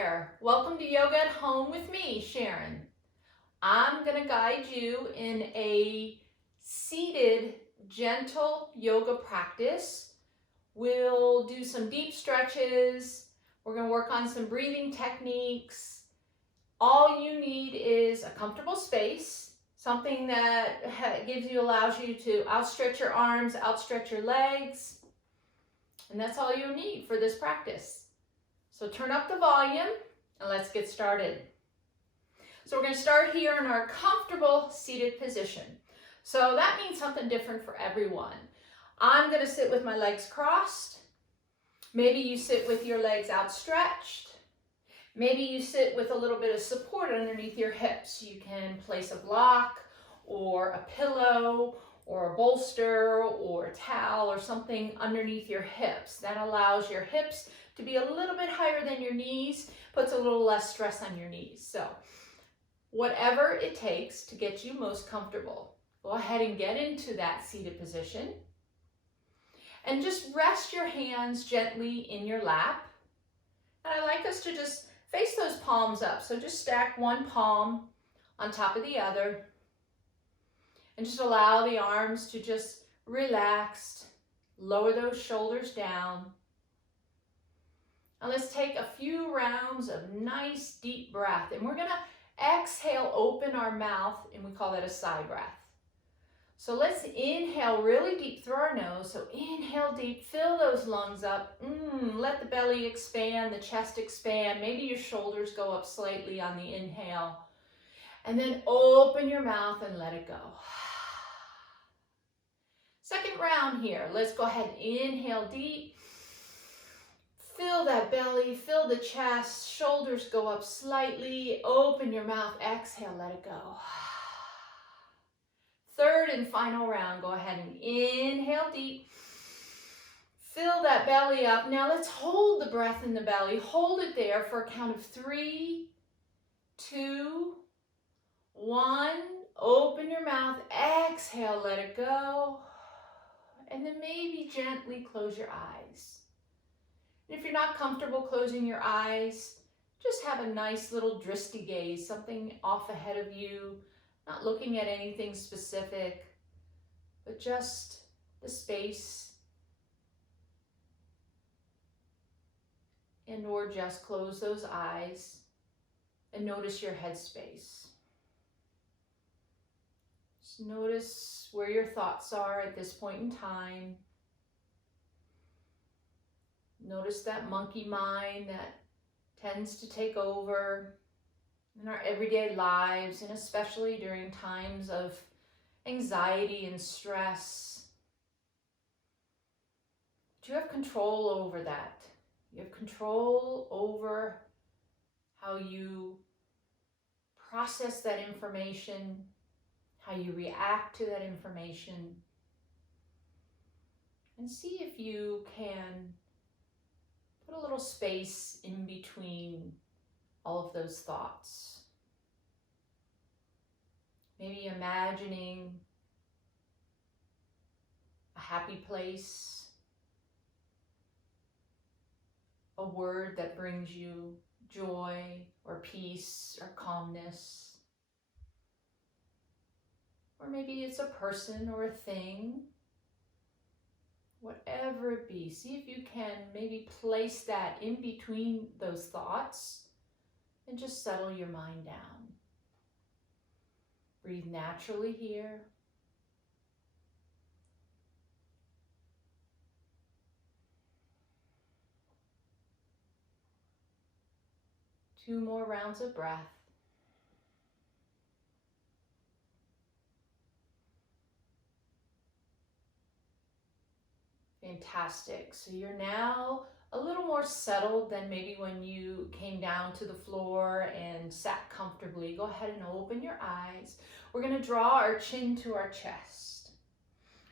there. Welcome to Yoga at Home with me, Sharon. I'm going to guide you in a seated, gentle yoga practice. We'll do some deep stretches. We're going to work on some breathing techniques. All you need is a comfortable space, something that allows you to outstretch your arms, outstretch your legs, and that's all you need for this practice. So turn up the volume and let's get started. So we're going to start here in our comfortable seated position. So that means something different for everyone. I'm going to sit with my legs crossed. Maybe you sit with your legs outstretched. Maybe you sit with a little bit of support underneath your hips. You can place a block or a pillow or a bolster or a towel or something underneath your hips. That allows your hips to be a little bit higher than your knees, puts a little less stress on your knees. So whatever it takes to get you most comfortable, go ahead and get into that seated position. And just rest your hands gently in your lap. And I like us to just face those palms up. So just stack one palm on top of the other. And just allow the arms to just relax. Lower those shoulders down. Now let's take a few rounds of nice deep breath. And we're going to exhale, open our mouth, and we call that a sigh breath. So let's inhale really deep through our nose. So inhale deep, fill those lungs up. Let the belly expand, the chest expand. Maybe your shoulders go up slightly on the inhale. And then open your mouth and let it go. Second round here. Let's go ahead and inhale deep. Fill that belly, fill the chest, shoulders go up slightly, open your mouth, exhale, let it go. Third and final round, go ahead and inhale deep. Fill that belly up. Now let's hold the breath in the belly. Hold it there for a count of 3, 2, 1. Open your mouth, exhale, let it go. And then maybe gently close your eyes. And if you're not comfortable closing your eyes, just have a nice little drishti gaze, something off ahead of you, not looking at anything specific, but just the space, and or just close those eyes and notice your headspace. Just notice where your thoughts are at this point in time. Notice that monkey mind that tends to take over in our everyday lives, and especially during times of anxiety and stress. But you have control over that. You have control over how you process that information, how you react to that information, and see if you can put a little space in between all of those thoughts. Maybe imagining a happy place, a word that brings you joy or peace or calmness. Or maybe it's a person or a thing. Whatever it be, see if you can maybe place that in between those thoughts and just settle your mind down. Breathe naturally here. Two more rounds of breath. Fantastic. So you're now a little more settled than maybe when you came down to the floor and sat comfortably. Go ahead and open your eyes. We're going to draw our chin to our chest.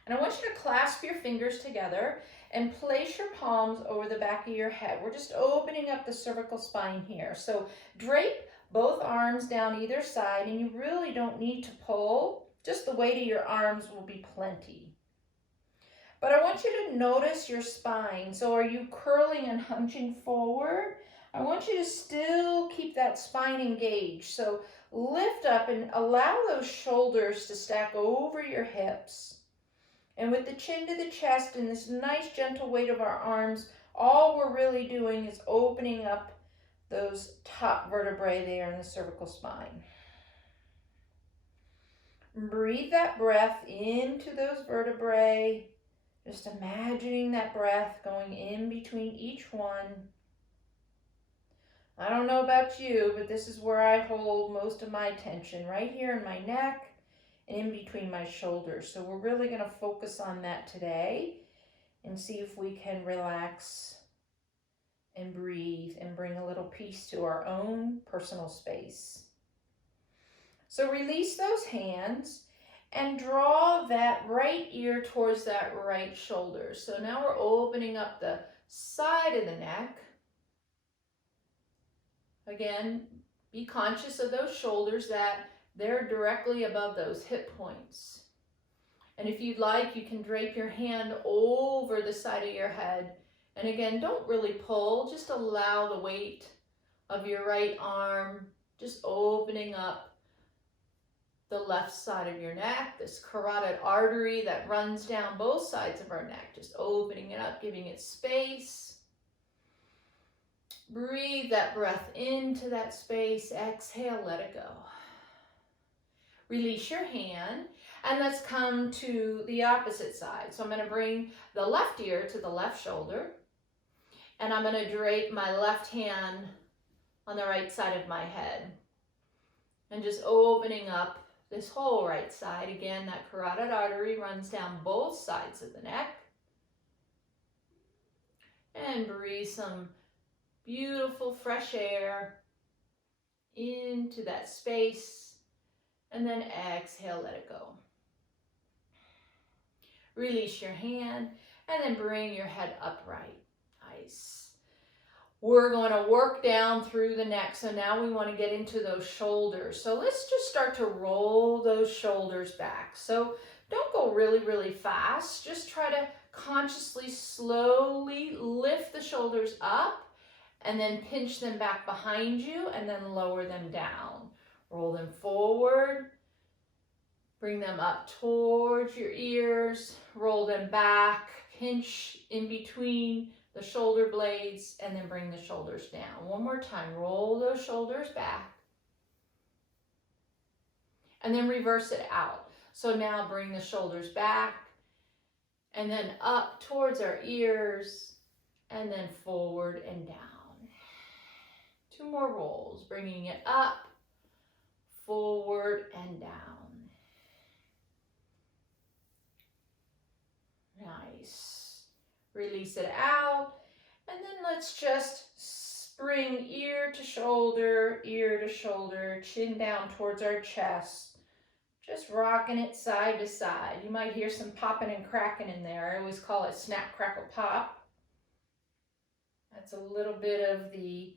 And I want you to clasp your fingers together and place your palms over the back of your head. We're just opening up the cervical spine here. So drape both arms down either side, and you really don't need to pull. Just the weight of your arms will be plenty. But I want you to notice your spine. So are you curling and hunching forward? I want you to still keep that spine engaged. So lift up and allow those shoulders to stack over your hips. And with the chin to the chest and this nice gentle weight of our arms, all we're really doing is opening up those top vertebrae there in the cervical spine. Breathe that breath into those vertebrae. Just imagining that breath going in between each one. I don't know about you, but this is where I hold most of my tension, right here in my neck and in between my shoulders. So we're really going to focus on that today and see if we can relax and breathe and bring a little peace to our own personal space. So release those hands and draw that right ear towards that right shoulder. So now we're opening up the side of the neck. Again, be conscious of those shoulders, that they're directly above those hip points. And if you'd like, you can drape your hand over the side of your head. And again, don't really pull, just allow the weight of your right arm just opening up the left side of your neck, this carotid artery that runs down both sides of our neck, just opening it up, giving it space. Breathe that breath into that space. Exhale, let it go. Release your hand, and let's come to the opposite side. So I'm going to bring the left ear to the left shoulder, and I'm going to drape my left hand on the right side of my head, and just opening up this whole right side. Again, that carotid artery runs down both sides of the neck. And breathe some beautiful fresh air into that space, and then exhale, let it go. Release your hand, and then bring your head upright. Nice. We're going to work down through the neck, so now we want to get into those shoulders. So let's just start to roll those shoulders back. So don't go really, really fast. Just try to consciously, slowly lift the shoulders up, and then pinch them back behind you, and then lower them down. Roll them forward, bring them up towards your ears, roll them back, pinch in between the shoulder blades, and then bring the shoulders down. One more time, roll those shoulders back, and then reverse it out. So now bring the shoulders back, and then up towards our ears, and then forward and down. 2 more rolls, bringing it up, forward, and down. Nice. Release it out, and then let's just bring ear to shoulder, chin down towards our chest. Just rocking it side to side. You might hear some popping and cracking in there. I always call it snap, crackle, pop. That's a little bit of the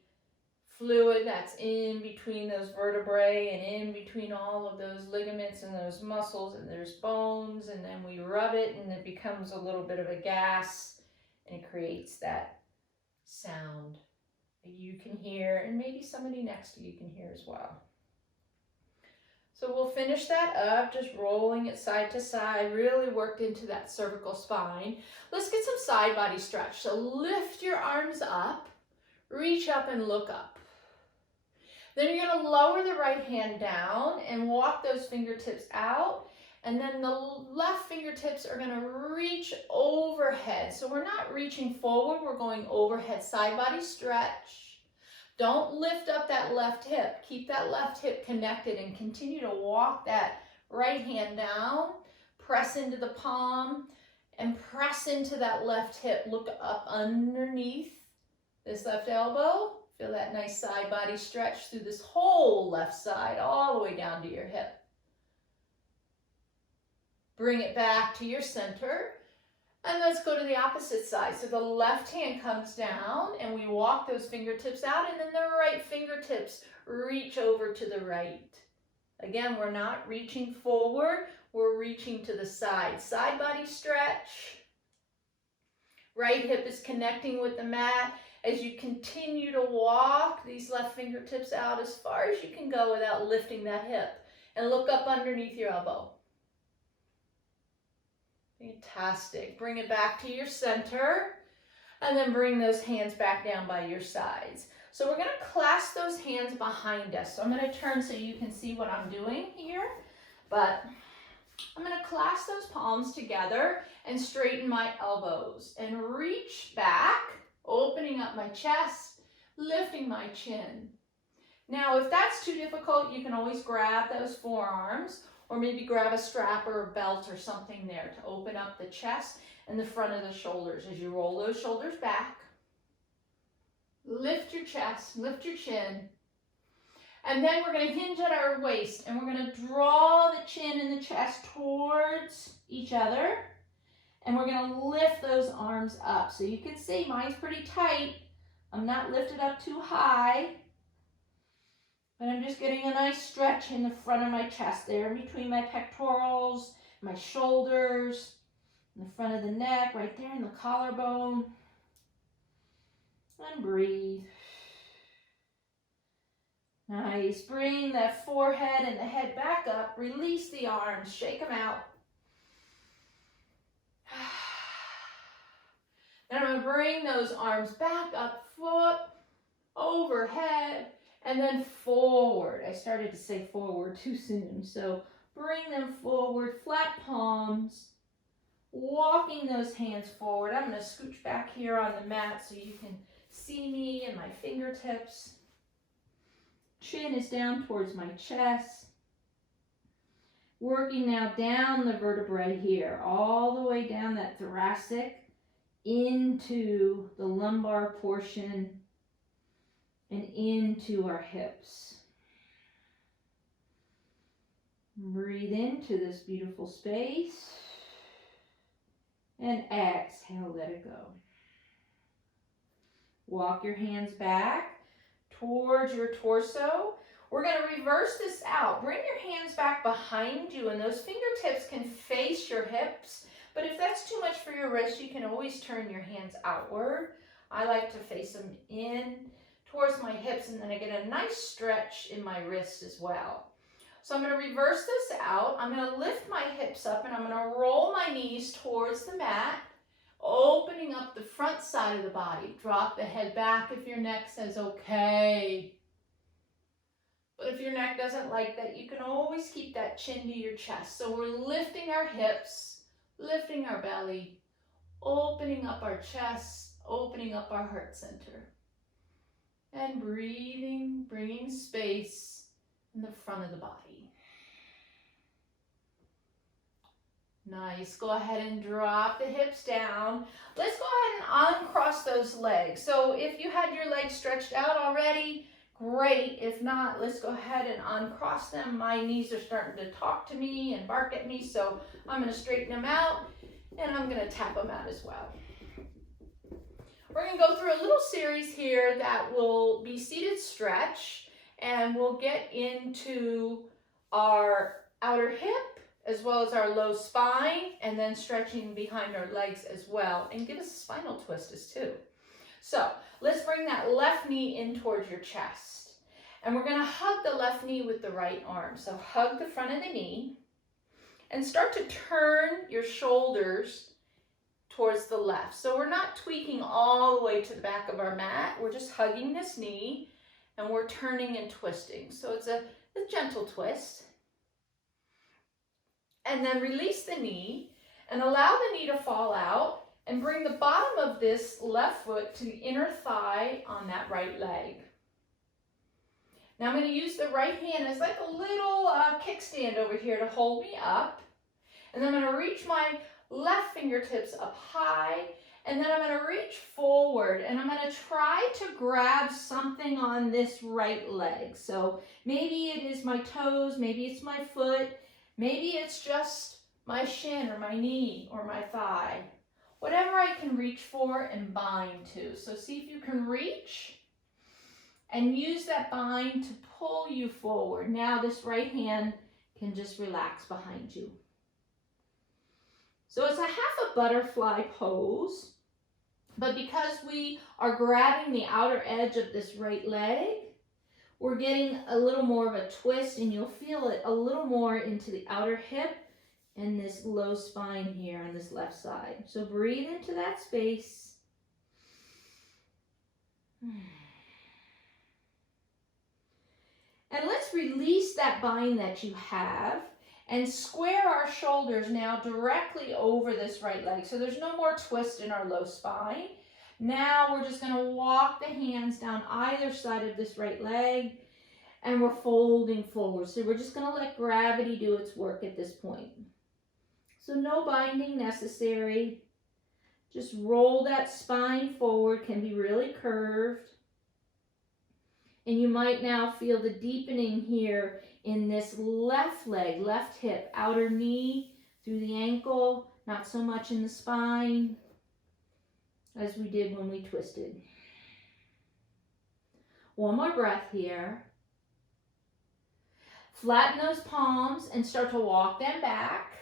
fluid that's in between those vertebrae and in between all of those ligaments and those muscles, and there's bones, and then we rub it and it becomes a little bit of a gas, and it creates that sound that you can hear, and maybe somebody next to you can hear as well. So we'll finish that up, just rolling it side to side, really worked into that cervical spine. Let's get some side body stretch. So lift your arms up, reach up and look up. Then you're going to lower the right hand down and walk those fingertips out. And then the left fingertips are going to reach overhead. So we're not reaching forward, we're going overhead. Side body stretch. Don't lift up that left hip. Keep that left hip connected and continue to walk that right hand down. Press into the palm and press into that left hip. Look up underneath this left elbow. Feel that nice side body stretch through this whole left side, all the way down to your hip. Bring it back to your center. And let's go to the opposite side. So the left hand comes down and we walk those fingertips out, and then the right fingertips reach over to the right. Again, we're not reaching forward, we're reaching to the side. Side body stretch. Right hip is connecting with the mat, as you continue to walk these left fingertips out as far as you can go without lifting that hip. And look up underneath your elbow. Fantastic. Bring it back to your center. And then bring those hands back down by your sides. So we're going to clasp those hands behind us. So I'm going to turn so you can see what I'm doing here. But I'm going to clasp those palms together and straighten my elbows. And reach back, opening up my chest, lifting my chin. Now, if that's too difficult, you can always grab those forearms. Or maybe grab a strap or a belt or something there to open up the chest and the front of the shoulders. As you roll those shoulders back, lift your chest, lift your chin. And then we're going to hinge at our waist and we're going to draw the chin and the chest towards each other. And we're going to lift those arms up. So you can see mine's pretty tight. I'm not lifted up too high. But I'm just getting a nice stretch in the front of my chest there, in between my pectorals, my shoulders, in the front of the neck, right there in the collarbone. And breathe. Nice. Bring that forehead and the head back up. Release the arms. Shake them out. Then I'm going to bring those arms back up, foot, overhead, and then forward. I started to say forward too soon. So bring them forward, flat palms, walking those hands forward. I'm going to scooch back here on the mat so you can see me and my fingertips. Chin is down towards my chest. Working now down the vertebrae here, all the way down that thoracic into the lumbar portion and into our hips. Breathe into this beautiful space. And exhale, let it go. Walk your hands back towards your torso. We're going to reverse this out. Bring your hands back behind you and those fingertips can face your hips. But if that's too much for your wrist, you can always turn your hands outward. I like to face them in towards my hips, and then I get a nice stretch in my wrist as well. So I'm going to reverse this out. I'm going to lift my hips up and I'm going to roll my knees towards the mat, opening up the front side of the body. Drop the head back if your neck says okay. But if your neck doesn't like that, you can always keep that chin to your chest. So we're lifting our hips, lifting our belly, opening up our chest, opening up our heart center. And breathing, bringing space in the front of the body. Nice. Go ahead and drop the hips down. Let's go ahead and uncross those legs. So if you had your legs stretched out already, great. If not, let's go ahead and uncross them. My knees are starting to talk to me and bark at me, so I'm going to straighten them out and I'm going to tap them out as well. We're going to go through a little series here that will be seated stretch, and we'll get into our outer hip as well as our low spine, and then stretching behind our legs as well, and give us a spinal twist as too. So let's bring that left knee in towards your chest, and we're going to hug the left knee with the right arm. So hug the front of the knee and start to turn your shoulders towards the left. So we're not tweaking all the way to the back of our mat. We're just hugging this knee and we're turning and twisting. So it's a gentle twist. And then release the knee and allow the knee to fall out and bring the bottom of this left foot to the inner thigh on that right leg. Now I'm going to use the right hand as like a little kickstand over here to hold me up. And then I'm going to reach my left fingertips up high, and then I'm going to reach forward and I'm going to try to grab something on this right leg. So maybe it is my toes, maybe it's my foot, maybe it's just my shin or my knee or my thigh. Whatever I can reach for and bind to. So see if you can reach and use that bind to pull you forward. Now this right hand can just relax behind you. So it's a half a butterfly pose. But because we are grabbing the outer edge of this right leg, we're getting a little more of a twist, and you'll feel it a little more into the outer hip and this low spine here on this left side. So breathe into that space. And let's release that bind that you have and square our shoulders now directly over this right leg. So there's no more twist in our low spine. Now we're just going to walk the hands down either side of this right leg, and we're folding forward. So we're just going to let gravity do its work at this point. So no binding necessary. Just roll that spine forward, can be really curved. And you might now feel the deepening here in this left leg, left hip, outer knee, through the ankle, not so much in the spine as we did when we twisted. One more breath here. Flatten those palms and start to walk them back,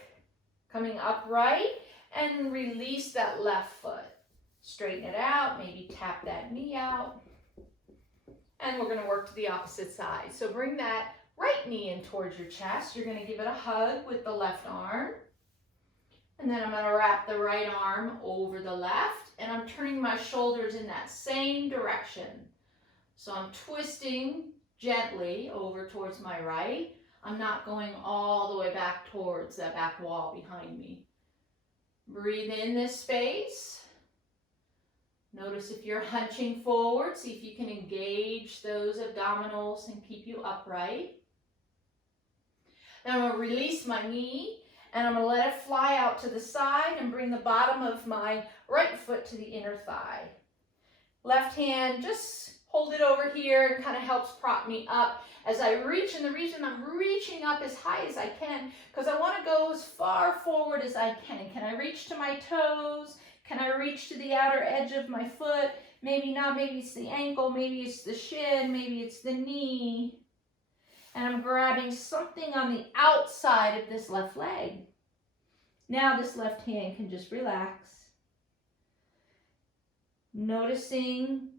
coming upright, and release that left foot. Straighten it out, maybe tap that knee out. And we're going to work to the opposite side. So bring that right knee in towards your chest. You're going to give it a hug with the left arm. And then I'm going to wrap the right arm over the left, and I'm turning my shoulders in that same direction. So I'm twisting gently over towards my right. I'm not going all the way back towards that back wall behind me. Breathe in this space. Notice if you're hunching forward, see if you can engage those abdominals and keep you upright. Now I'm going to release my knee, and I'm going to let it fly out to the side and bring the bottom of my right foot to the inner thigh. Left hand, just hold it over here. It kind of helps prop me up as I reach. And the reason I'm reaching up as high as I can, because I want to go as far forward as I can. Can I reach to my toes? Can I reach to the outer edge of my foot? Maybe not. Maybe it's the ankle. Maybe it's the shin. Maybe it's the knee. And I'm grabbing something on the outside of this left leg. Now this left hand can just relax. Noticing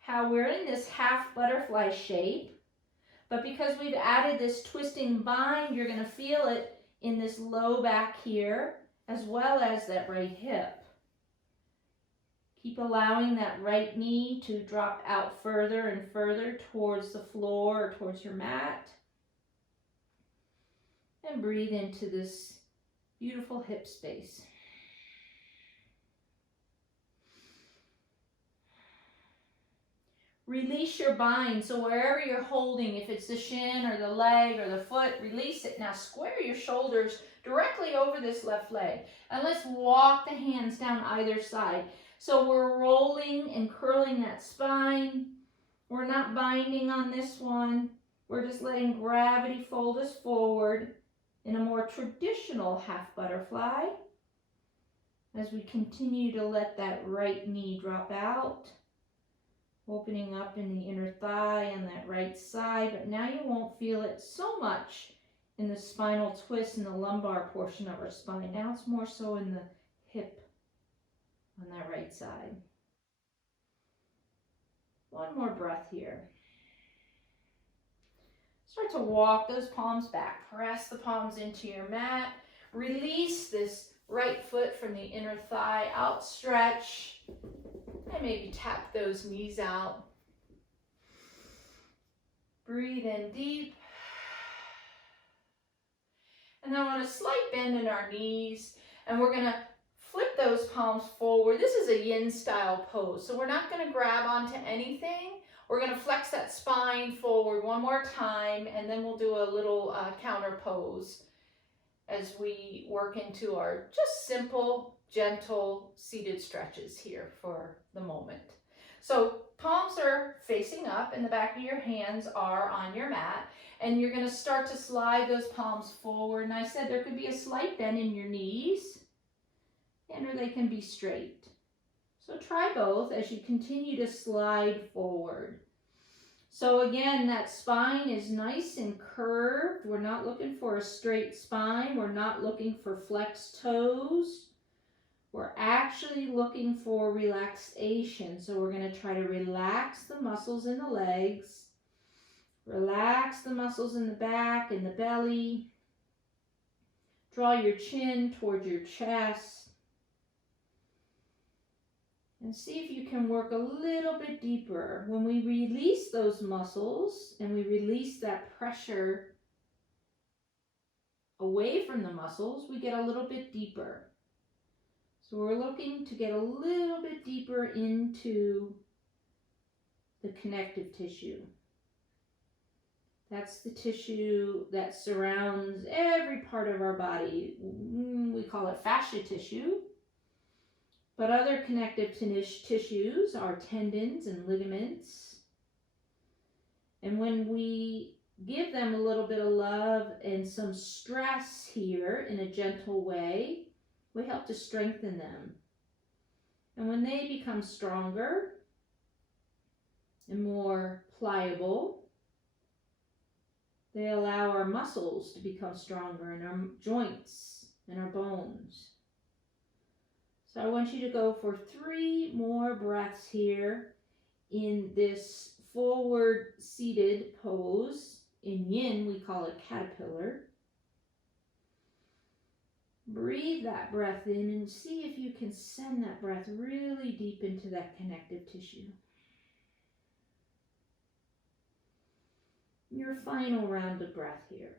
how we're in this half butterfly shape, but because we've added this twisting bind, you're going to feel it in this low back here, as well as that right hip. Keep allowing that right knee to drop out further and further towards the floor or towards your mat. And breathe into this beautiful hip space. Release your bind. So wherever you're holding, if it's the shin or the leg or the foot, release it. Now square your shoulders directly over this left leg. And let's walk the hands down either side. So we're rolling and curling that spine. We're not binding on this one. We're just letting gravity fold us forward in a more traditional half butterfly as we continue to let that right knee drop out, opening up in the inner thigh on that right side. But now you won't feel it so much in the spinal twist in the lumbar portion of our spine. Now it's more so in the hip on that right side. One more breath here. Start to walk those palms back. Press the palms into your mat. Release this right foot from the inner thigh. Outstretch. And maybe tap those knees out. Breathe in deep. And then I want a slight bend in our knees. And we're going to flip those palms forward. This is a yin style pose. So we're not going to grab onto anything. We're going to flex that spine forward one more time. And then we'll do a little counter pose as we work into our just simple, gentle, seated stretches here for the moment. So palms are facing up and the back of your hands are on your mat. And you're going to start to slide those palms forward. And I said there could be a slight bend in your knees, and or they can be straight. So try both as you continue to slide forward. So again, that spine is nice and curved. We're not looking for a straight spine. We're not looking for flexed toes. we're actually looking for relaxation. So we're going to try to relax the muscles in the legs, relax the muscles in the back and the belly. Draw your chin towards your chest. And see if you can work a little bit deeper. When we release those muscles and we release that pressure away from the muscles, we get a little bit deeper. So we're looking to get a little bit deeper into the connective tissue. That's the tissue that surrounds every part of our body. We call it fascia tissue. But other connective tissues are tendons and ligaments. And when we give them a little bit of love and some stress here in a gentle way, we help to strengthen them. And when they become stronger and more pliable, they allow our muscles to become stronger and our joints and our bones. So I want you to go for 3 more breaths here in this forward seated pose. In yin, we call it caterpillar. Breathe that breath in and see if you can send that breath really deep into that connective tissue. Your final round of breath here.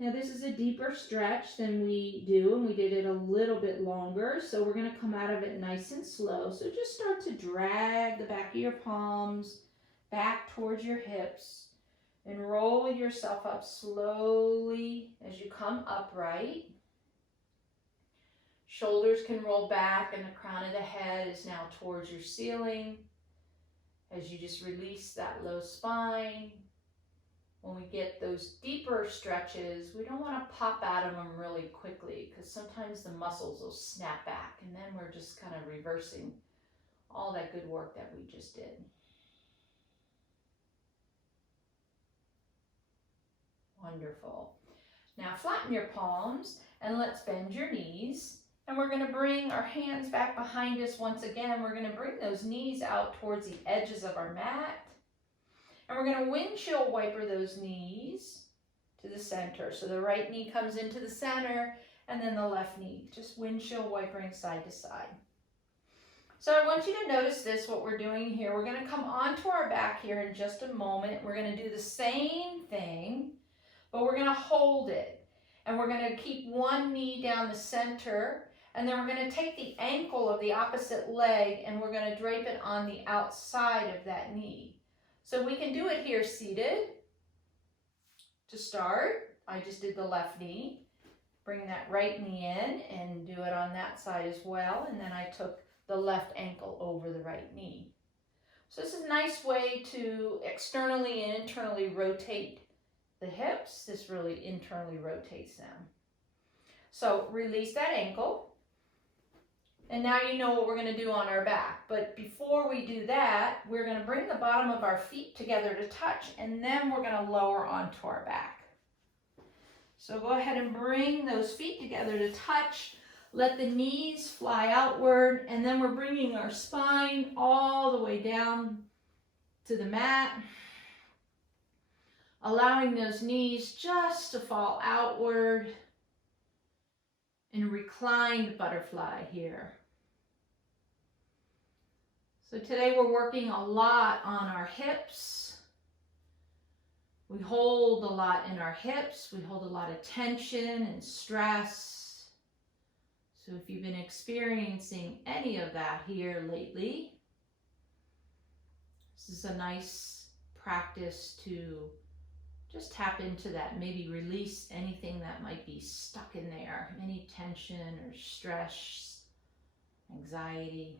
Now this is a deeper stretch than we do, and we did it a little bit longer, so we're going to come out of it nice and slow. So just start to drag the back of your palms back towards your hips and roll yourself up slowly as you come upright. Shoulders can roll back and the crown of the head is now towards your ceiling as you just release that low spine. When we get those deeper stretches, we don't want to pop out of them really quickly because sometimes the muscles will snap back and then we're just kind of reversing all that good work that we just did. Wonderful. Now flatten your palms and let's bend your knees. And we're going to bring our hands back behind us once again. We're going to bring those knees out towards the edges of our mat. And we're going to windshield wiper those knees to the center. So the right knee comes into the center and then the left knee, just windshield wipering side to side. So I want you to notice this, what we're doing here. We're going to come onto our back here in just a moment. We're going to do the same thing, but we're going to hold it. And we're going to keep one knee down the center. And then we're going to take the ankle of the opposite leg and we're going to drape it on the outside of that knee. So we can do it here seated. To start, I just did the left knee. Bring that right knee in and do it on that side as well. And then I took the left ankle over the right knee. So this is a nice way to externally and internally rotate the hips. This really internally rotates them. So release that ankle. And now you know what we're going to do on our back. But before we do that, we're going to bring the bottom of our feet together to touch, and then we're going to lower onto our back. So go ahead and bring those feet together to touch. Let the knees fly outward, and then we're bringing our spine all the way down to the mat. Allowing those knees just to fall outward. And reclined butterfly here. So today we're working a lot on our hips. We hold a lot in our hips. We hold a lot of tension and stress. So if you've been experiencing any of that here lately, this is a nice practice to just tap into that, maybe release anything that might be stuck in there, any tension or stress, anxiety.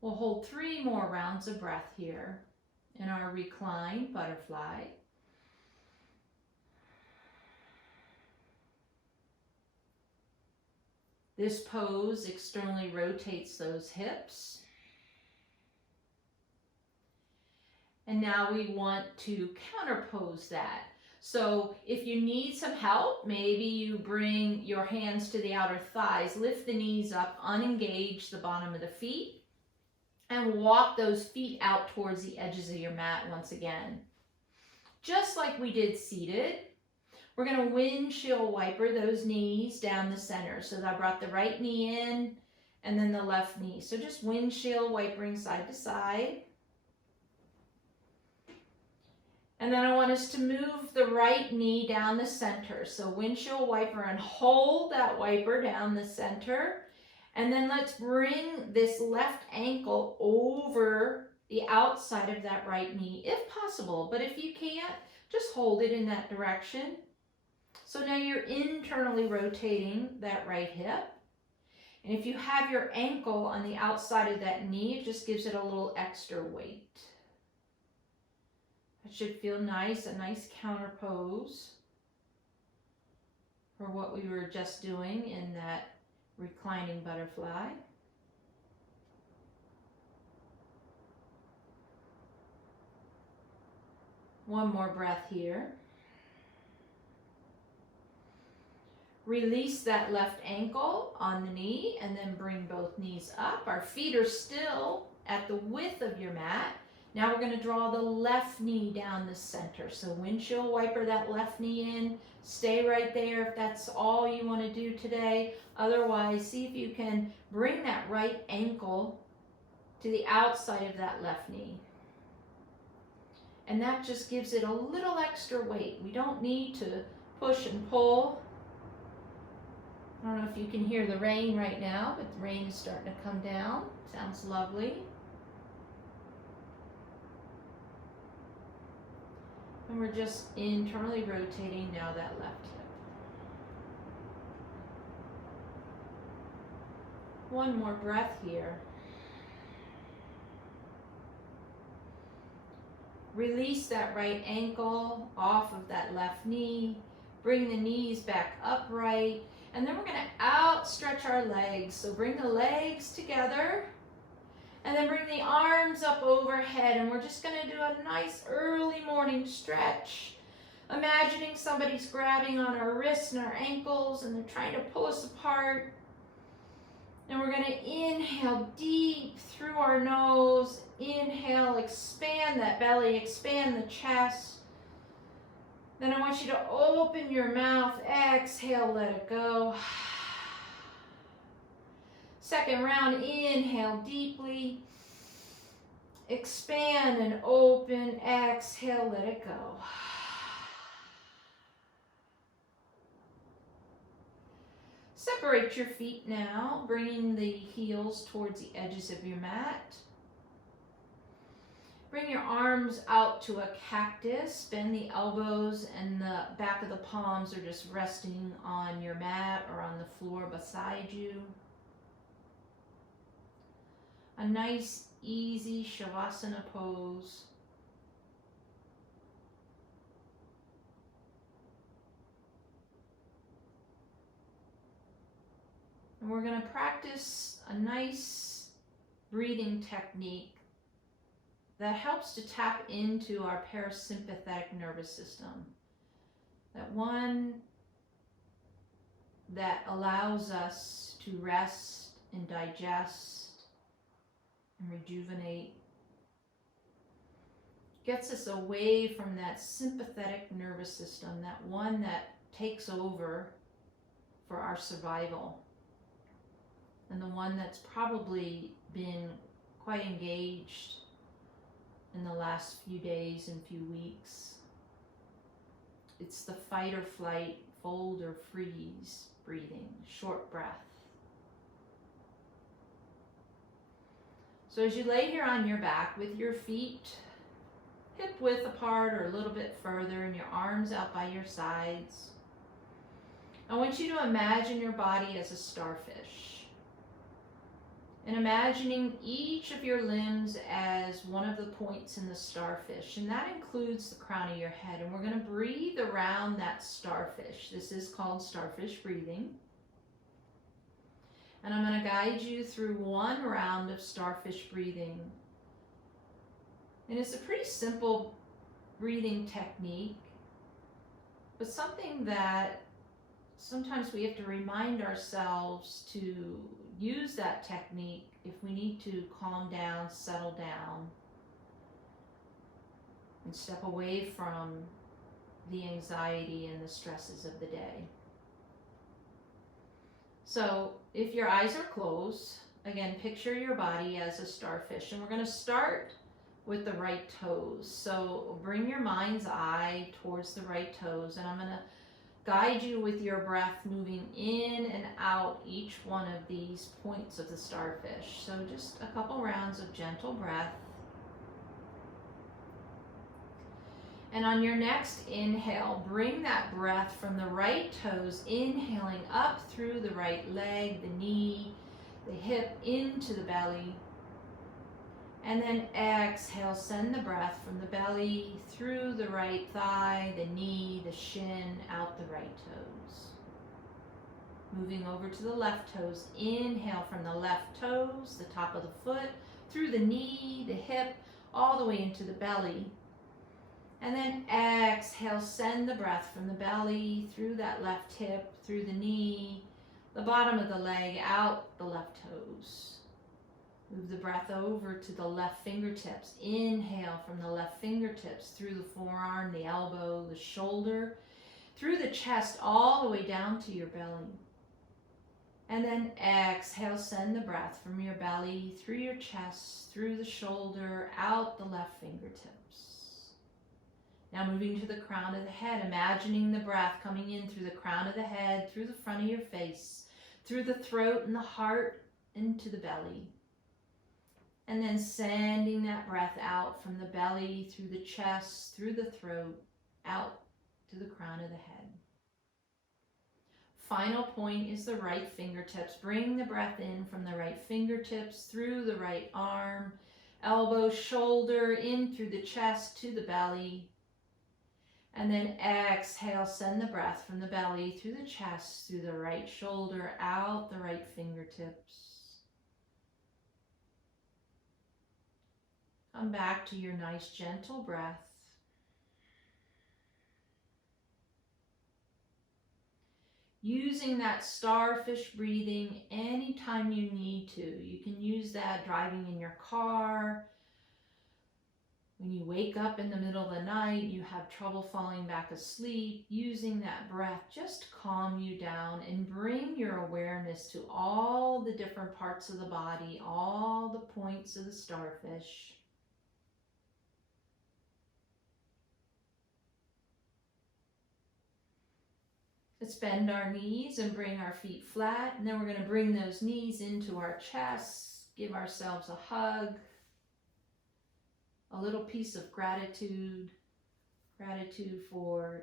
We'll hold 3 more rounds of breath here in our reclined butterfly. This pose externally rotates those hips. And now we want to counterpose that. So if you need some help, maybe you bring your hands to the outer thighs, lift the knees up, unengage the bottom of the feet, and walk those feet out towards the edges of your mat once again. Just like we did seated, we're going to windshield wiper those knees down the center. So I brought the right knee in and then the left knee. So just windshield wipering side to side. And then I want us to move the right knee down the center. So windshield wiper and hold that wiper down the center. And then let's bring this left ankle over the outside of that right knee, if possible. But if you can't, just hold it in that direction. So now you're internally rotating that right hip. And if you have your ankle on the outside of that knee, it just gives it a little extra weight. It should feel nice, a nice counter pose for what we were just doing in that reclining butterfly. One more breath here. Release that left ankle on the knee and then bring both knees up. Our feet are still at the width of your mat. Now we're going to draw the left knee down the center. So windshield wiper that left knee in. Stay right there if that's all you want to do today. Otherwise, see if you can bring that right ankle to the outside of that left knee. And that just gives it a little extra weight. We don't need to push and pull. I don't know if you can hear the rain right now, but the rain is starting to come down. Sounds lovely. And we're just internally rotating now that left hip. One more breath here. Release that right ankle off of that left knee. Bring the knees back upright. And then we're going to outstretch our legs. So bring the legs together. And then bring the arms up overhead. And we're just going to do a nice early morning stretch. Imagining somebody's grabbing on our wrists and our ankles and they're trying to pull us apart. And we're going to inhale deep through our nose. Inhale, expand that belly, expand the chest. Then I want you to open your mouth. Exhale, let it go. Second round, inhale deeply. Expand and open. Exhale, let it go. Separate your feet now, bringing the heels towards the edges of your mat. Bring your arms out to a cactus. Bend the elbows and the back of the palms are just resting on your mat or on the floor beside you. A nice, easy Shavasana pose. And we're going to practice a nice breathing technique that helps to tap into our parasympathetic nervous system. That one that allows us to rest and digest and rejuvenate. Gets us away from that sympathetic nervous system, that one that takes over for our survival. And the one that's probably been quite engaged in the last few days and few weeks. It's the fight or flight, fold or freeze breathing, short breath. So as you lay here on your back with your feet hip width apart or a little bit further and your arms out by your sides, I want you to imagine your body as a starfish. And imagining each of your limbs as one of the points in the starfish. And that includes the crown of your head. And we're going to breathe around that starfish. This is called starfish breathing. And I'm going to guide you through one round of starfish breathing. And it's a pretty simple breathing technique, but something that sometimes we have to remind ourselves to use that technique if we need to calm down, settle down, and step away from the anxiety and the stresses of the day. So if your eyes are closed, again, picture your body as a starfish, and we're going to start with the right toes. So bring your mind's eye towards the right toes, and I'm going to guide you with your breath moving in and out each one of these points of the starfish. So just a couple rounds of gentle breath. And on your next inhale, bring that breath from the right toes, inhaling up through the right leg, the knee, the hip into the belly. And then exhale, send the breath from the belly through the right thigh, the knee, the shin, out the right toes. Moving over to the left toes, inhale from the left toes, the top of the foot, through the knee, the hip, all the way into the belly. And then exhale, send the breath from the belly, through that left hip, through the knee, the bottom of the leg, out the left toes. Move the breath over to the left fingertips. Inhale from the left fingertips, through the forearm, the elbow, the shoulder, through the chest, all the way down to your belly. And then exhale, send the breath from your belly, through your chest, through the shoulder, out the left fingertips. Now moving to the crown of the head, imagining the breath coming in through the crown of the head, through the front of your face, through the throat and the heart, into the belly. And then sending that breath out from the belly, through the chest, through the throat, out to the crown of the head. Final point is the right fingertips. Bring the breath in from the right fingertips, through the right arm, elbow, shoulder, in through the chest to the belly. And then exhale, send the breath from the belly, through the chest, through the right shoulder, out the right fingertips. Come back to your nice gentle breath. Using that starfish breathing anytime you need to. You can use that driving in your car. When you wake up in the middle of the night, you have trouble falling back asleep, using that breath just to calm you down and bring your awareness to all the different parts of the body, all the points of the starfish. Let's bend our knees and bring our feet flat, and then we're going to bring those knees into our chests, give ourselves a hug. A little piece of gratitude for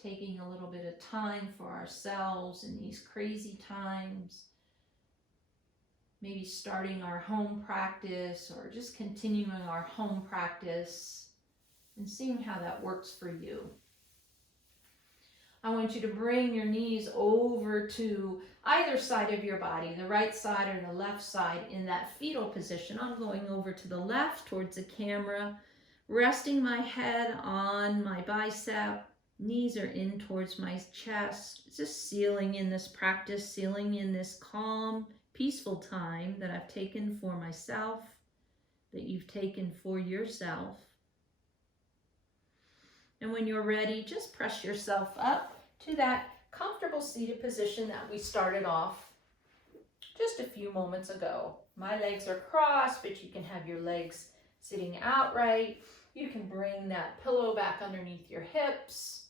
taking a little bit of time for ourselves in these crazy times. Maybe starting our home practice or just continuing our home practice and seeing how that works for you. I want you to bring your knees over to either side of your body, the right side or the left side, in that fetal position. I'm going over to the left towards the camera, resting my head on my bicep. Knees are in towards my chest, just sealing in this practice, sealing in this calm, peaceful time that I've taken for myself, that you've taken for yourself. And when you're ready, just press yourself up to that comfortable seated position that we started off just a few moments ago. My legs are crossed, but you can have your legs sitting outright. You can bring that pillow back underneath your hips,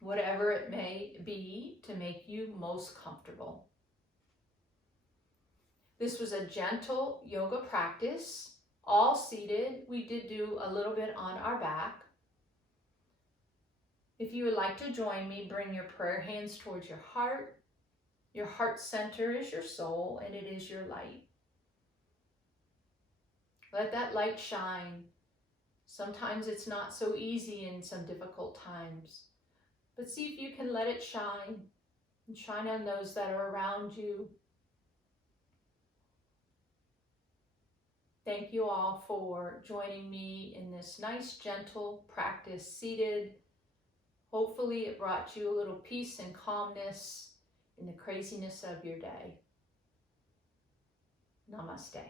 whatever it may be to make you most comfortable. This was a gentle yoga practice, all seated. We did do a little bit on our back. If you would like to join me, bring your prayer hands towards your heart. Your heart center is your soul, and it is your light. Let that light shine. Sometimes it's not so easy in some difficult times, but see if you can let it shine and shine on those that are around you. Thank you all for joining me in this nice, gentle practice seated. Hopefully it brought you a little peace and calmness in the craziness of your day. Namaste.